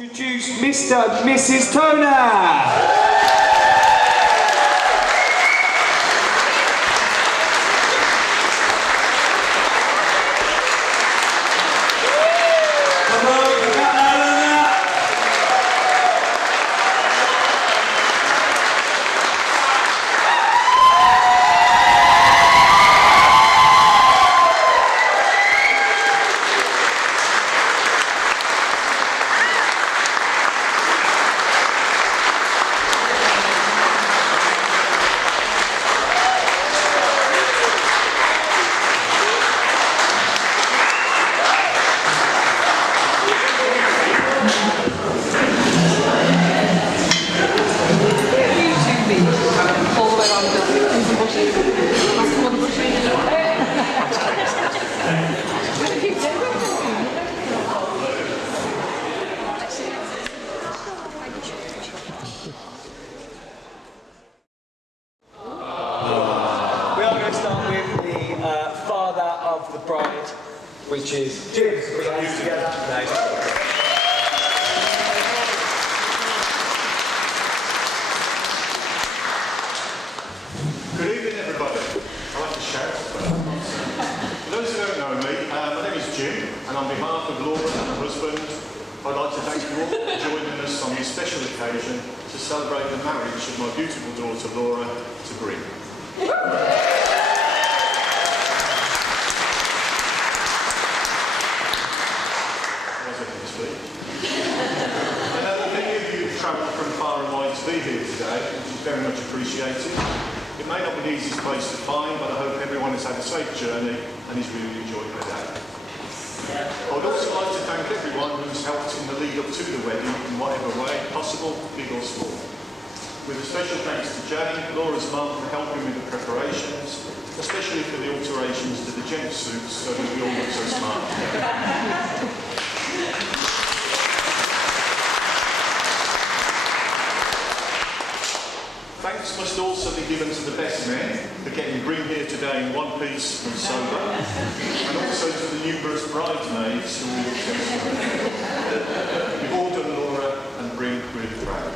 Introduce Mr. and Mrs. Toner. Which is Jim. We got you together. Good evening, everybody. I like to shout. For those who don't know me, my name is Jim, and on behalf of Laura and her husband, I'd like to thank you all for joining us on this special occasion to celebrate the marriage of my beautiful daughter Laura to Bryn. I know that many of you have travelled from far and wide to be here today, which is very much appreciated. It may not be the easiest place to find, but I hope everyone has had a safe journey and is really enjoying their day. I would also like to thank everyone who's helped in the lead up to the wedding in whatever way possible, big or small. With a special thanks to Jane, Laura's mum, for helping with the preparations, especially for the alterations to the gent suits so that we all look so smart. Thanks must also be given to the best men for getting Bryn here today in one piece and sober, and also to the numerous bridesmaids who all look so smart. We've all done Laura and Bryn really proud.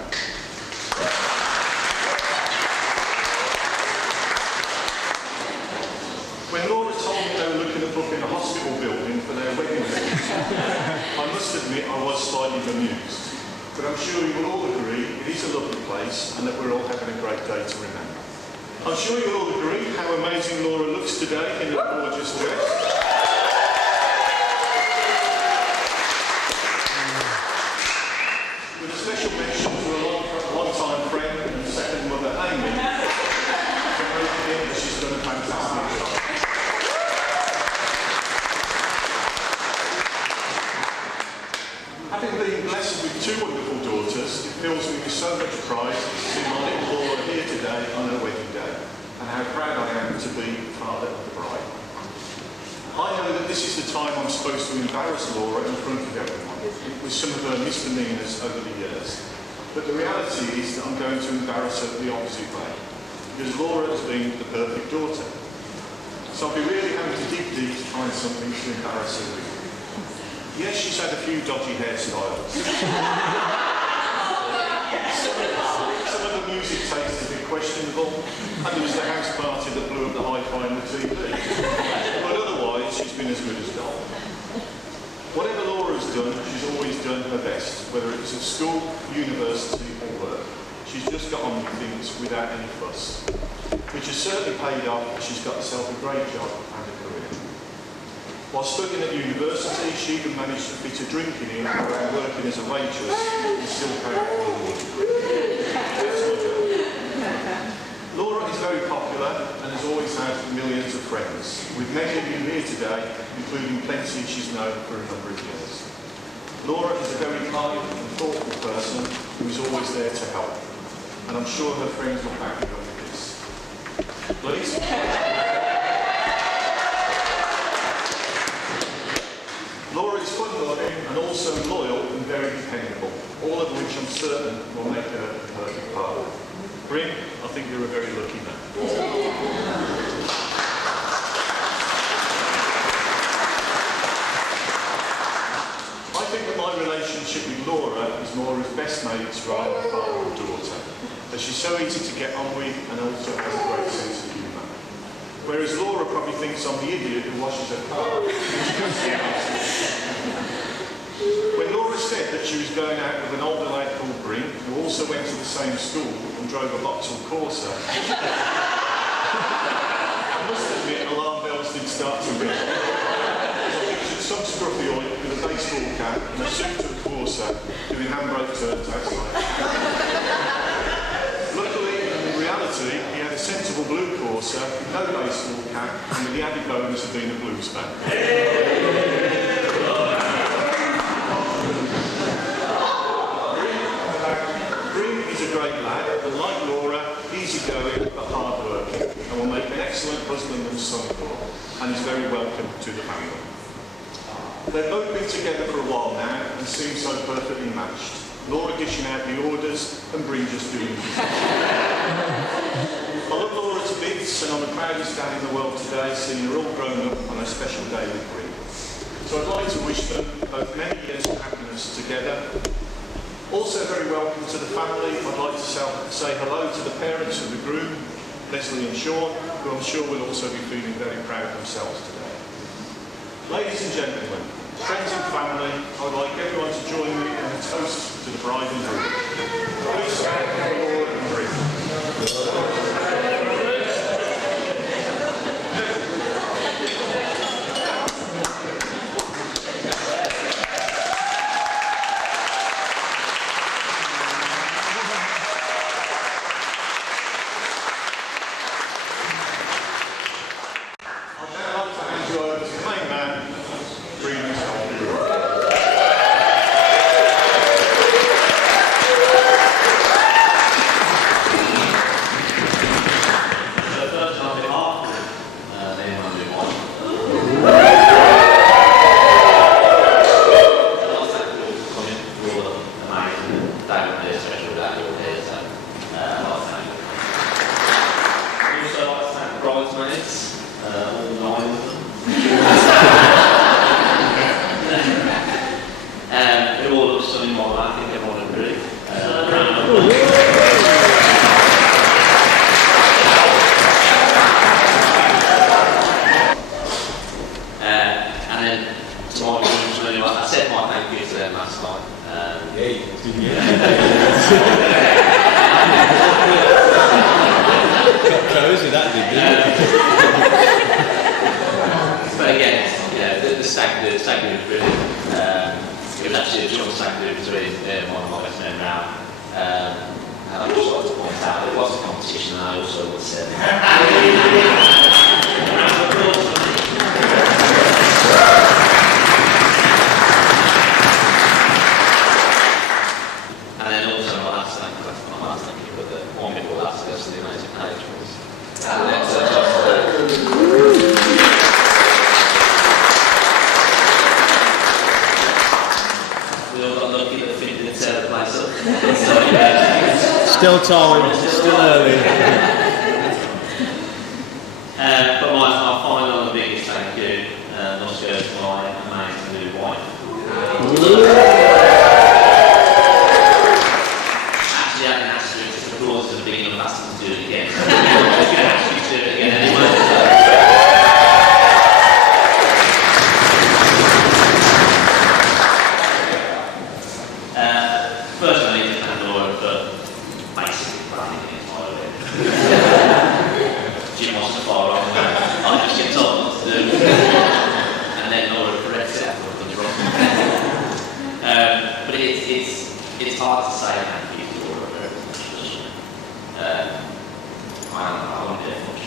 When Laura told me they were looking at booking a hospital building for their wedding reception, I must admit I was slightly bemused. But I'm sure you will all agree it is a lovely place and that we're all having a great day to remember. I'm sure you'll all agree how amazing Laura looks today in her gorgeous dress. With a special mention to a long-time friend and second mother, Amy, for making it that she's done a fantastic job. Having been blessed with two wonderful daughters, it fills me with so much pride to see my little Laura here today on her wedding day, and how proud I am to be father of the bride. I know that this is the time I'm supposed to embarrass Laura in front of everyone, with some of her misdemeanours over the years. But the reality is that I'm going to embarrass her the opposite way, because Laura has been the perfect daughter. So I'll be really having to dig deep to find something to embarrass her with. Yes, she's had a few dodgy hairstyles. Some of the music taste is a bit questionable, and there was the house party that blew up the hi-fi and the TV. But otherwise, she's been as good as gold. Whatever Laura has done, she's always done her best, whether it was at school, university or work. She's just got on with things without any fuss, which has certainly paid off. She's got herself a great job and a career. While studying at university, she even managed to fit a drinking in around working as a waitress and still paying for the Laura is very popular and has always had millions of friends, with many of you here today, including plenty she's known for a number of years. Laura is a very kind and thoughtful person who is always there to help, and I'm sure her friends will back her up with this. Please. Laura is fun-loving and also loyal and very dependable, all of which I'm certain will make her a perfect partner. Bryn, I think you're a very lucky man. I think that my relationship with Laura is Laura's best mate's rival father and daughter, as she's so easy to get on with and also has a great sense of humour. Whereas Laura probably thinks I'm the idiot who washes her car. When Laura said that she was going out with an older lad called Bryn, who also went to the same school and drove a Vauxhall Corsa, I must admit alarm bells did start to ring. I pictured some scruffy oil with a baseball cap and a suit of Corsa doing handbrake turns outside. Luckily, in reality, he had a sensible blue Corsa, no baseball cap, and with the added bonus of being a blues fan. Bryn is a great lad, and like Laura, easygoing but hard-working, and will make an excellent husband and son-in-law, and is very welcome to the family. They've both been together for a while now, and seem so perfectly matched. Laura dishing out the orders, and Bryn just doing the business. I love Laura to bits, and I'm the proudest dad in the world today, seeing her all grown up on a special day with Bryn. So I'd like to wish them both many years of happiness together. Also very welcome to the family. I'd like to say hello to the parents of the groom, Leslie and Sean, who I'm sure will also be feeling very proud themselves today. Ladies and gentlemen, friends and family, I would like everyone to join me in a toast to the bride and groom. Please stand for Laura and Bryn. Still time, still early. But my final and biggest thank you must go to my amazing new wife. Actually, I can ask you to the course of the beginning of asking to do it again. I could ask you to do it again anyway. First, I need to thank Laura for basically running the entire bit. Jim wants to fire on that. I just get told what to do. And then Laura corrects it after I've done it wrong. But it's hard to say thank you to Laura for everything. I won't do it much.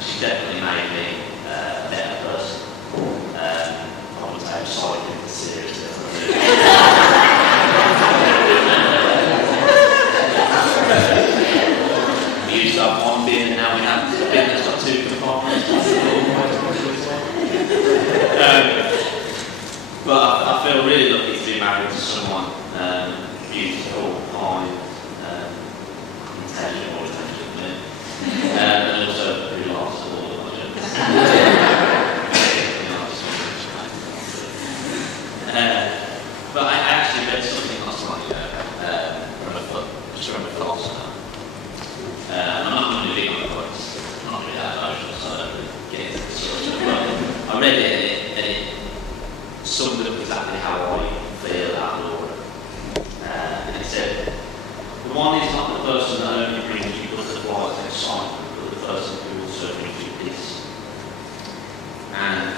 She definitely made me a better person. I would take cycling seriously. We used to have one bin and now we have a bin that's got two compartments. But I feel really lucky to be married to someone beautiful, kind, intelligent, more intelligent than me, and also who laughs at all of my jokes. But I actually read something last night from a philosopher. I'm not going to be on the quotes. I'm not really that emotional, so I don't really get into this sort of stuff. But I read it and it summed up exactly how I feel about Laura. And it said, the one is not the person that only brings you butterflies and excitement, but the person who also brings you peace. And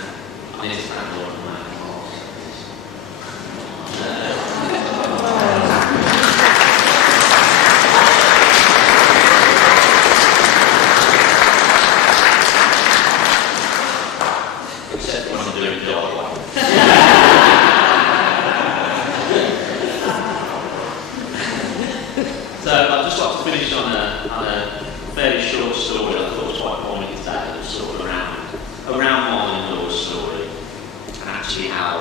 I need to thank Laura for that. Except when I'm doing the other one. So I'd just like to finish on a fairly short story that I thought was quite poignant today. It was sort of around my in-law's story, and actually how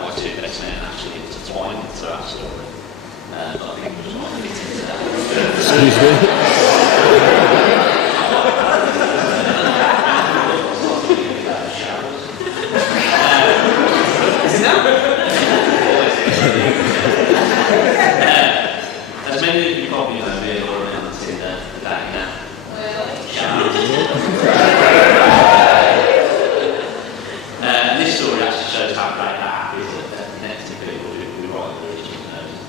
my two best men actually intertwined into our story. But I think we just want to get into that. Excuse me. As many of you probably know, me and Laura are on Tinder today now. This story actually shows how great that app is at connecting people who write the original notes.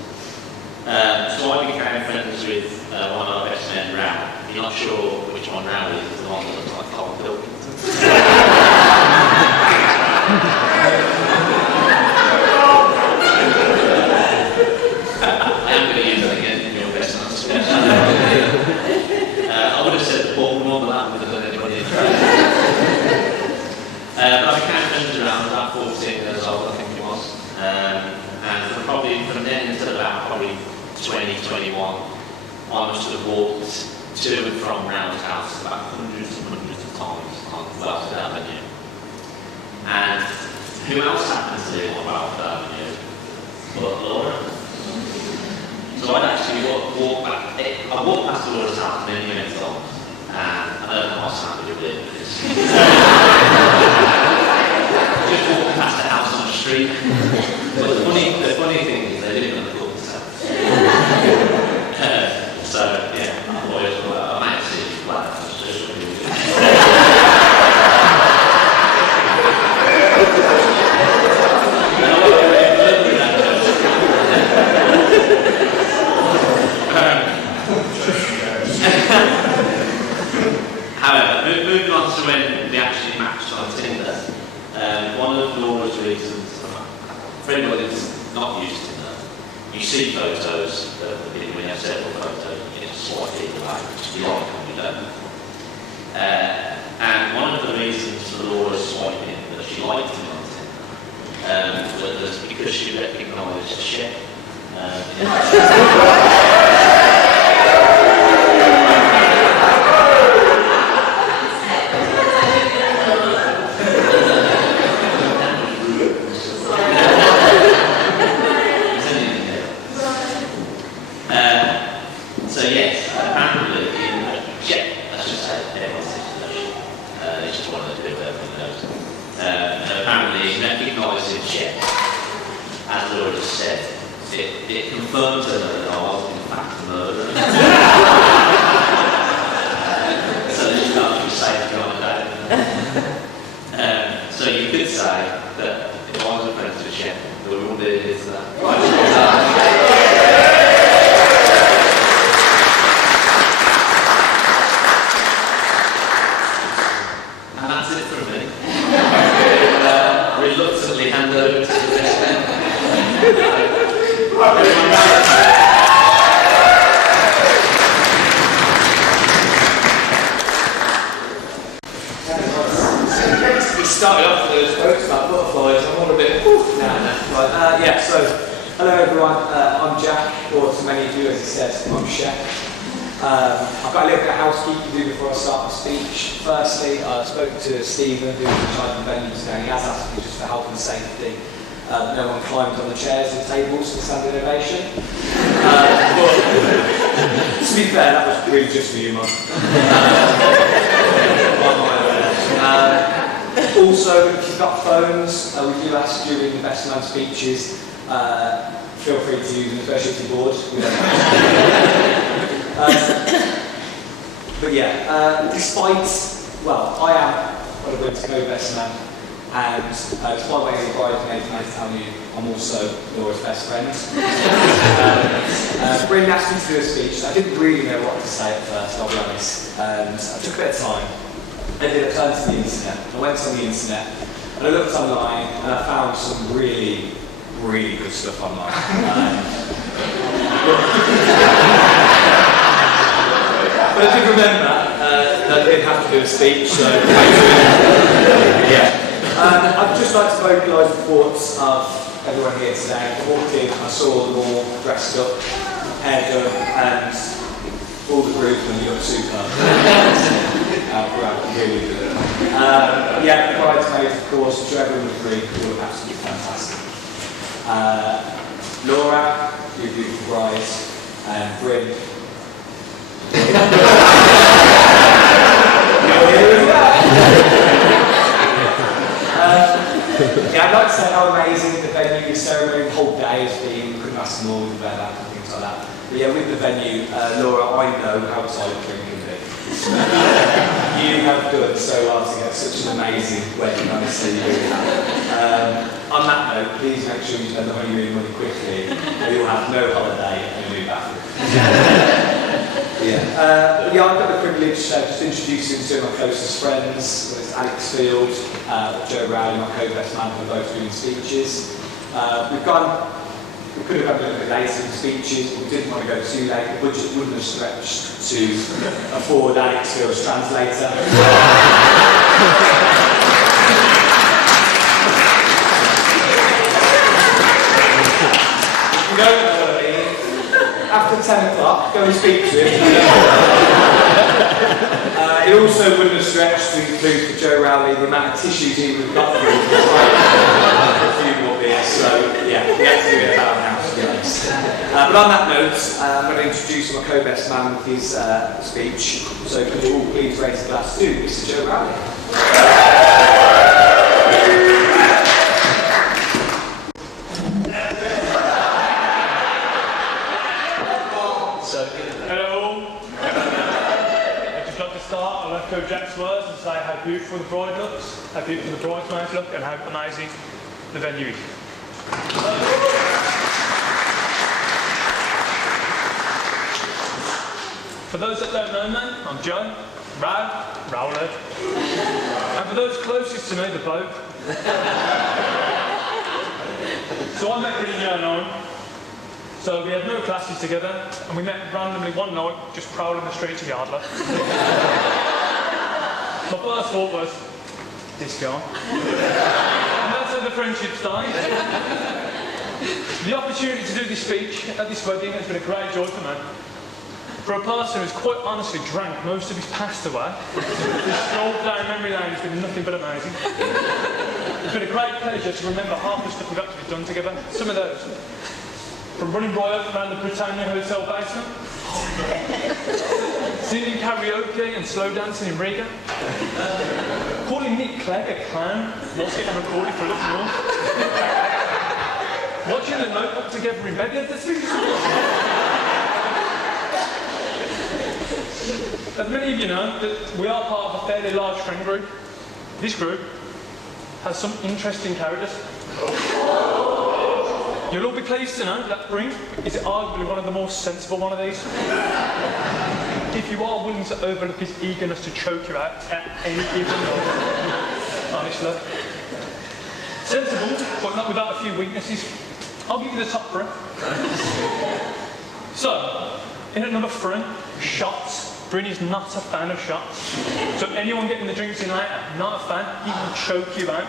So I became friends with one of our best men, Rao. If you're not sure which one Rao is, it's the one that looks like Carl Pilkington. I am going to use that again in your best answer. I would have said the ball one, but that would have done anybody interested. But I became friends around about 14 years old, I think it was. And from then until about probably 20, 21, I must have walked to and from Rao's house about hundreds and hundreds of times on Welford Avenue. And who else happens to live on Welford Avenue but Laura? So I'd actually walk back. I walked past Laura's house many times, and I don't know what sounded a bit of this. Just walking past the house on the street. But the funny thing is they live in the cul-de-sac. So yeah, I always I might see it flat. That's just really good. However, moving on to when we actually matched on Tinder, one of Laura's reasons, for anybody that's not used Tinder, you see photos, when you have several photos, you just swipe either way, which you like and you don't. And one of the reasons for Laura swiping that she liked him on Tinder was because she recognised Shep. So yes, apparently Shep, let's just say everyone says it's just one of those people everyone knows. Apparently recognising Shep, as Laura just said, it confirmed to her that I was in fact a murderer. So that she felt she was safe to go on a date. So you could say that if I was a friend with Shep, we wouldn't be here today. And that's it from me. Reluctantly hand over to the best man. We started off with those folks about butterflies. I'm all a bit. Right. So hello everyone. I'm Jack, or to many of you, as he says, I'm Shep. I've got a little bit of housekeeping to do before I start the speech. Firstly, I spoke to Stephen, who's in charge of the venue today. He has asked me just for health and safety. No one climbs on the chairs and tables for standing ovation. But to be fair, that was really just for you, Mum. Also, if you've got phones, we do ask during the best man speeches Feel free to use them, especially if you're bored. But yeah, despite, well, I am one of Bryn's co-best man, and despite my own bridesmaid, can I tell you, I'm also Laura's best friend. Bryn asked me to do a speech. I didn't really know what to say at first, I'll be honest. And I took a bit of time. I did a turn to the internet. I went on the internet, and I looked online, and I found some really, really good stuff online. But I did remember that I did have to do a speech, so yeah. I'd just like to vocalise the thoughts of everyone here today. I walked in, I saw them all dressed up, hair done, and all the groomsmen looked superb. Really good. Yeah, the bridesmaids, of course, I'm sure everyone would agree, they were absolutely fantastic. Laura, your beautiful bride, and Bryn. Yeah, I'd like to say how amazing the venue, the ceremony, the whole day has been. Couldn't ask more with that and things like that. But yeah, with the venue, Laura, I know how tight Bryn can be. You have done so well to get such an amazing wedding, honestly, you really have. On that note, please make sure you spend the honeymoon money quickly, or you'll have no holiday and you'll be back. Yeah, I've got the privilege just introducing two of my closest friends. It's Alex Field, Joe Rowley, my co-best man, for both doing speeches. We could have had a little bit later in speeches, but we didn't want to go too late. The budget wouldn't have stretched to afford Alex Field's translator. If you don't know what I mean, after 10 o'clock, go and speak to him. It also wouldn't have stretched to include for Joe Rowley the amount of tissues he would have got through for a few more beers. So, yeah, we have to do it about now, to be honest. But on that note, I'm going to introduce my co-best man with his speech. So, could you all please raise a glass to Mr. Joe Rowley? I'll echo Jack's words and say how beautiful the bride looks, how beautiful the bridesmaids look, and how amazing the venue is. For those that don't know me, I'm Joe, Rowley, and for those closest to me, the Pope. So I met Bryn year 9. So we had no classes together, and we met randomly one night, just prowling the streets of Yardley. My first thought was, this guy. And that's how the friendship started. The opportunity to do this speech at this wedding has been a great joy for me. For a person who's quite honestly drank most of his past away, this stroll down memory lane has been nothing but amazing. It's been a great pleasure to remember half the stuff we've actually done together. Some of those. From running riot around the Britannia Hotel basement, singing karaoke and slow dancing in Riga, calling Nick Clegg a clown whilst getting recorded for a little more, watching The Notebook together in bed. As many of you know, that we are part of a fairly large friend group. This group has some interesting characters. You'll all be pleased to know that Bryn is arguably one of the more sensible one of these. If you are willing to overlook his eagerness to choke you out at any given moment, honestly. Sensible, but not without a few weaknesses. I'll give you the top 3. So, in at number 3, shots. Bryn is not a fan of shots. So anyone getting the drinks in later, not a fan, he will choke you out.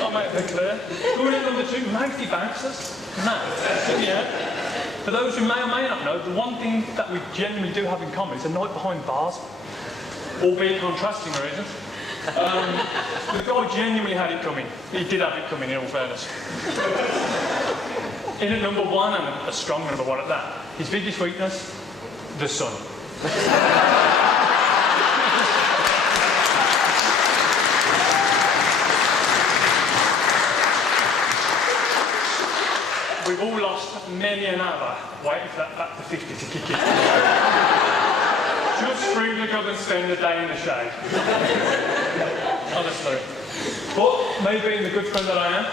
I'll make that clear. Going in number 2, mouthy bouncers. No. Yeah. For those who may or may not know, the one thing that we genuinely do have in common is a night behind bars. Albeit contrasting reasons. The guy genuinely had it coming. He did have it coming, in all fairness. In at number 1, and a strong number 1 at that, his biggest weakness, the sun. we've all lost many an hour waiting for that back to 50 to kick in. Just rather go and spend the day in the shade. Honestly. But me being the good friend that I am,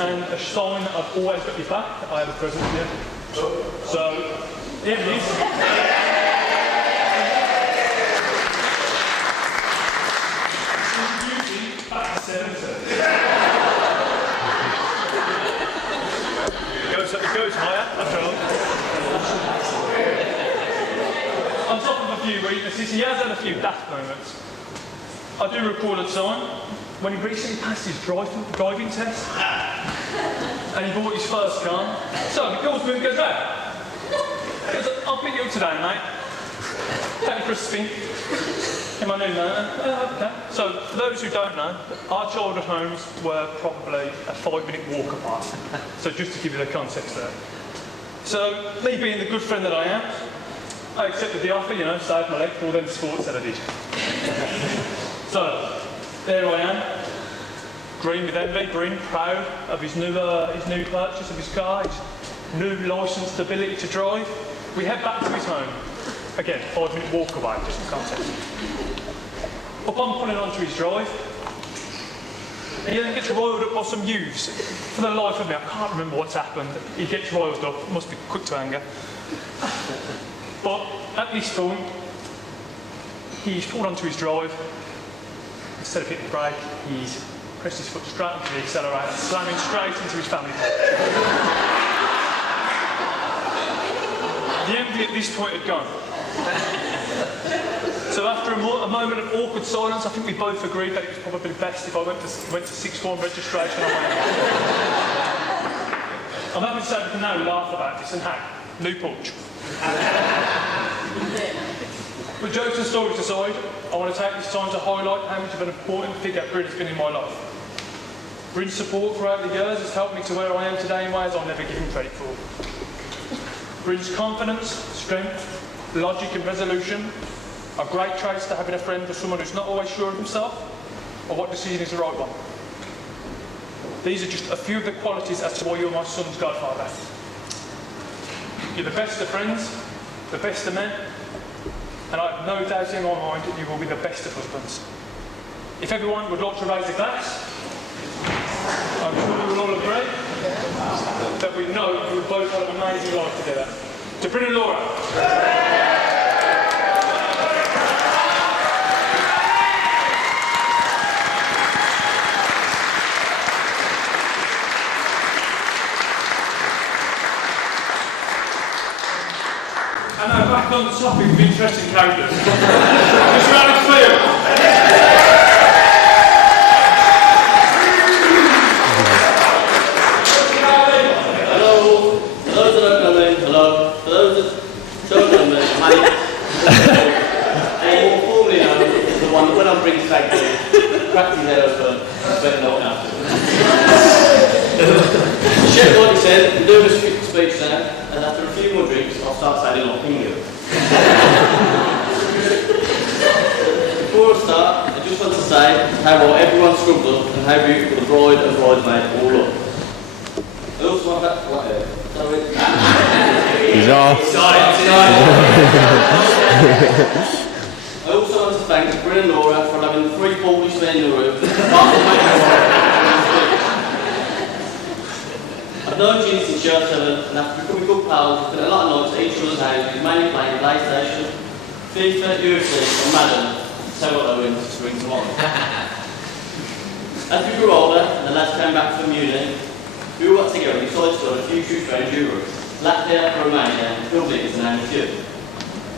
and a sign that I've always got your back, I have a present for you. So, here it is. Back to 70. It goes higher, after all. On top of a few weaknesses, he has had a few daft moments. I do recall a time when he recently passed his driving test and he bought his first car. So he calls me and goes, "Hey, I'll pick you up today, mate. Take you for a spin in my new motor." Okay. So for those who don't know, our childhood homes were probably a 5-minute walk apart. So just to give you the context there. So me being the good friend that I am, I accepted the offer, you know, saved my leg for all them sports that I did. So, there I am, green with envy, Bryn, proud of his new purchase of his car, his new licensed ability to drive. We head back to his home. Again, 5-minute walk away, just for context. Upon pulling onto his drive, he then gets roiled up by some youths. For the life of me, I can't remember what's happened. He gets roiled up, must be quick to anger. But at this point, he's pulled onto his drive. Instead of hitting the brake, he's pressed his foot straight onto the accelerator, slamming straight into his family car. The envy at this point had gone. So after a moment of awkward silence, I think we both agreed that it was probably best if I went to sixth form registration on my own. I'm happy to say we can now laugh about this and hey, new porch. But jokes and stories aside, I want to take this time to highlight how much of an important figure Bryn has been in my life. Bryn's support throughout the years has helped me to where I am today in ways I'll never give him credit for. Bryn's confidence, strength, logic and resolution are great traits to having a friend for someone who's not always sure of himself or what decision is the right one. These are just a few of the qualities as to why you're my son's godfather. You're the best of friends, the best of men, and I have no doubt in my mind that you will be the best of husbands. If everyone would like to raise a glass, I'm sure we will all agree that we know you will both have an amazing life together. To Bryn and Laura. And now back on the topic of interesting characters. Mr. Alex Field. Hello. For those that don't know me, hello. For those that don't know me, my name is more formally known as the one that when I'm bringing steak to cracked his head open, better not after. Chef, like he said, we're doing a speech now, and after a few more drinks, I'll start sounding like England. Before I start, I just want to say how well everyone scrubbed up and how beautiful the bride and bridesmaid all look. I also want that. What? He's off. I also want to thank Bryn and Laura for having the 3 Polish men in the room. I've known Jim since year 7, and after becoming good pals, we've spent a lot of nights at each other's houses, mainly playing PlayStation, FIFA, UFC, and Madden. So what I win to bring to mind. As we grew older, and the lads came back from uni, we all got together and decided to start a few true strange Euros. Latvia, Romania, and Philippines, to name a few.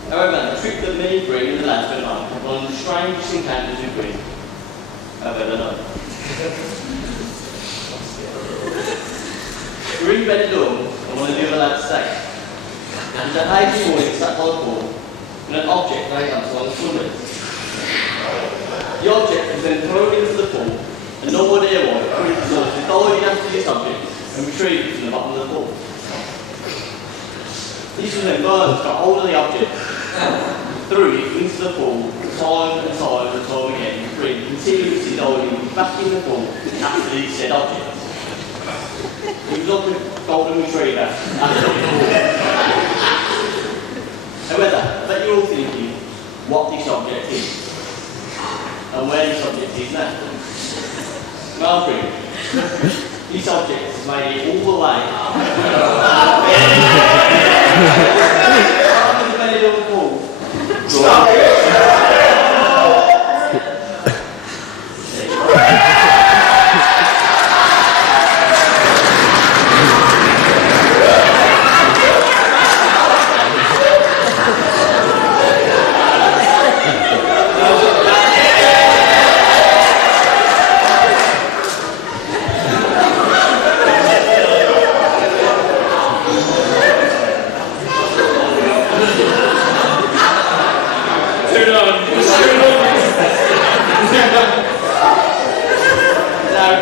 However, the trip that me, Bryn, and the lads went on was one of the strangest encounters with Bryn I've ever known. Bryn bedded down and one of the other lads stayed. And the hazy morning sat by the pool and an object lay down on the sunlight. The object was then thrown into the pool and no idea why Bryn decided to dive after this object and retrieve it from the bottom of the pool. These was then birds got hold of the object, threw it into the pool, time and time again, with Bryn continuously diving back in the pool after the said object. He was up with golden retriever. However, I bet you're all thinking what this object is and where this object is now. Well, Bryn, this object has made it all the way up the Benidorm Pool. Stop!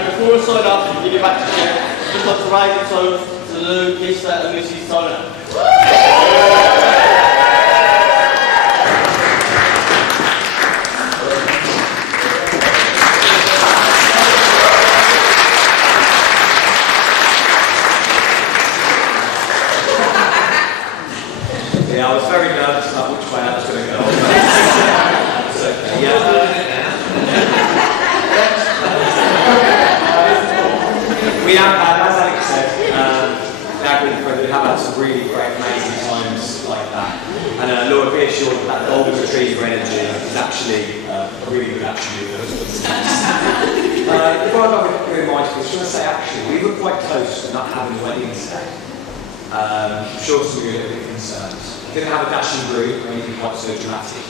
Before I sign off and give it back to you, just like to raise a toast to Lou, Mr. and Mrs. Tyler. Yeah, I was very nervous about which way I was going to go. It's okay, we have had, as Alex said, we have had some really great, amazing times like that. And Laura, be assured that golden retriever energy is actually a really good attribute of husbands. Before I go with my speech, I just want to say actually, we were quite close to not having a wedding today. I'm sure some of you are a little bit concerned. We didn't have a dashing groom or anything quite so dramatic.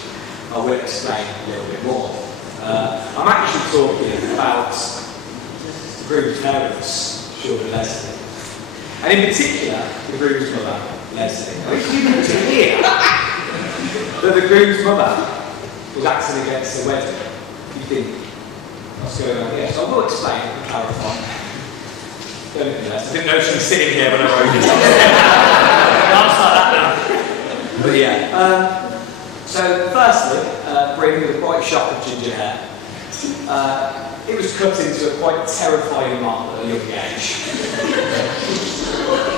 I will explain a little bit more. I'm actually talking about the groom's parents, Sean and Leslie. And in particular, the groom's mother, Leslie. Now, if you were to hear that the groom's mother was acting against the wedding, you think, what's going on here? So I will explain and clarify. I didn't know she was sitting here when I wrote this. I'll start that now. But yeah. So firstly, Bryn with a quite sharp ginger hair. It was cut into a quite terrifying mark at a young age.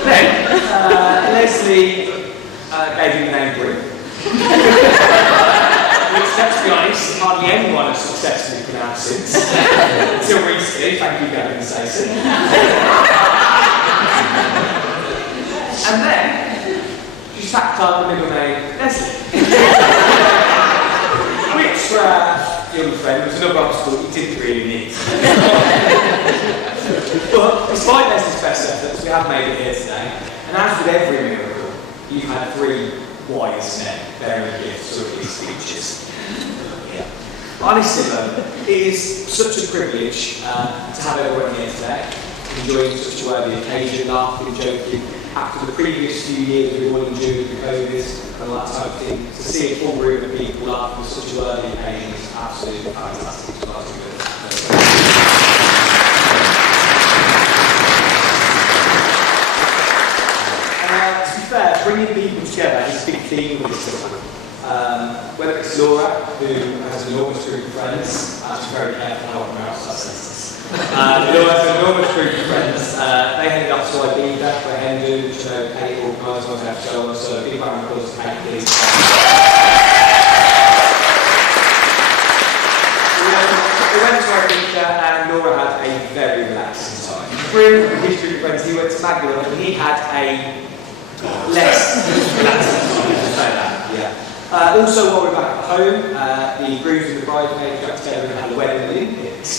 Then Leslie gave him the name Bryn. Which, let's be honest, hardly anyone has successfully pronounced since. Until recently, thank you, Gavin Stacey. And then, she tacked on the middle name, Leslie. Which, for our young friend, was another obstacle he didn't really need. But, despite Leslie's best efforts, we have made it here today. And as with every miracle, you've had 3 wise men bearing gifts or at least speeches. Yeah. Honestly though, it is such a privilege to have everyone here today, enjoying such a worthy occasion, laughing and joking, after the previous few years we've all endured with COVID and all that type of thing. To see a full room of people laughing with such a worthy occasion is absolutely fantastic. To be fair, bringing people together is a big theme with this film. Whether it's Laura, who has an enormous group of friends, I have to be very careful how I pronounce that sentence. Laura has an enormous group of friends. They headed up to Ibiza for a hen do, which Kate organised, I have to go on, so a big round of applause to Kate, please. We went to Ibiza and Laura had a very relaxing time. Bryn, with his group of friends, he went to Magdalene and he had a less relaxing time, to say that, yeah. Also, while we were back at home, the grooms and the bridesmaids got together and had a wedding Olympics,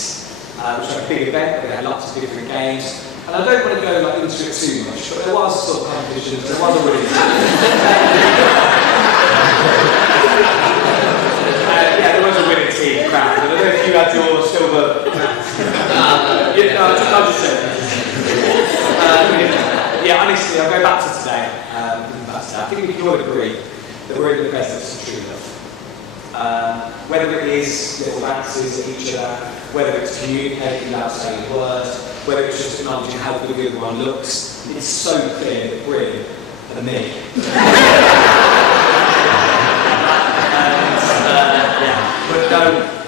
which was a big event. They had lots of different games. And I don't want to go into it too much, but there was sort of competitions, there was a winning team. Yeah, there was a winning team, crap. I don't know if you had your silver. I'll just say yeah, honestly, I'll go back to today. I think we can all agree that we're in the presence of true love. Whether it is little bounces at each other, whether it's communicating without saying a word, whether it's just acknowledging how good the other one looks, it's so clear that Bryn and me. But no,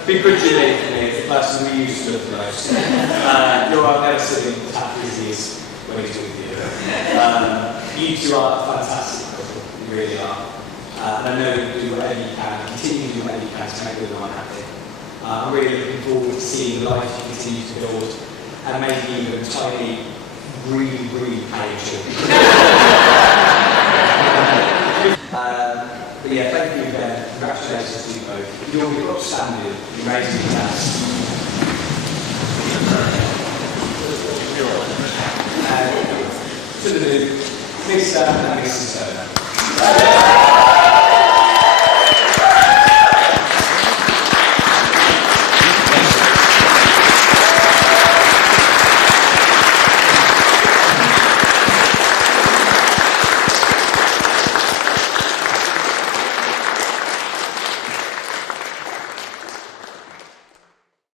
begrudgingly for me, as the person we used to love the most, you're our never sitting as happy as he is when he's with you. You two are fantastic couple, you really are. And I know you'll do whatever you can, continue to do whatever you can to make the other one happy. I'm really looking forward to seeing the life you continue to build, and maybe even tiny, really, really paying children. But yeah, thank you again. Congratulations to you both. You're upstanding, amazing class. To the new Mr. and Mrs. Turner.